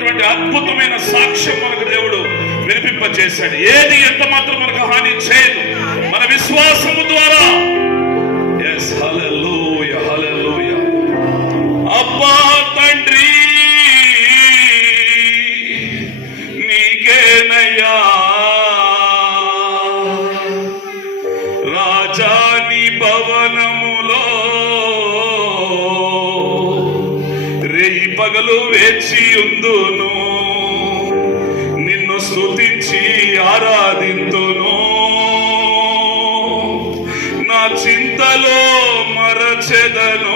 ఉన్నటువంటి అద్భుతమైన సాక్ష్యం మనకు దేవుడు వినిపింపచేశాడు. ఏది ఎంత మాత్రం మనకు హాని చేయదు మన విశ్వాసము ద్వారా. yes hallelujah hallelujah. అబ్బా తండ్రి నీకేనయ్యా రాజాని భవనములో రేయి పగలు వేచి ఉందును, నిన్ను స్తుతించి ఆరాధింతును, నా చింతలో మరచెదను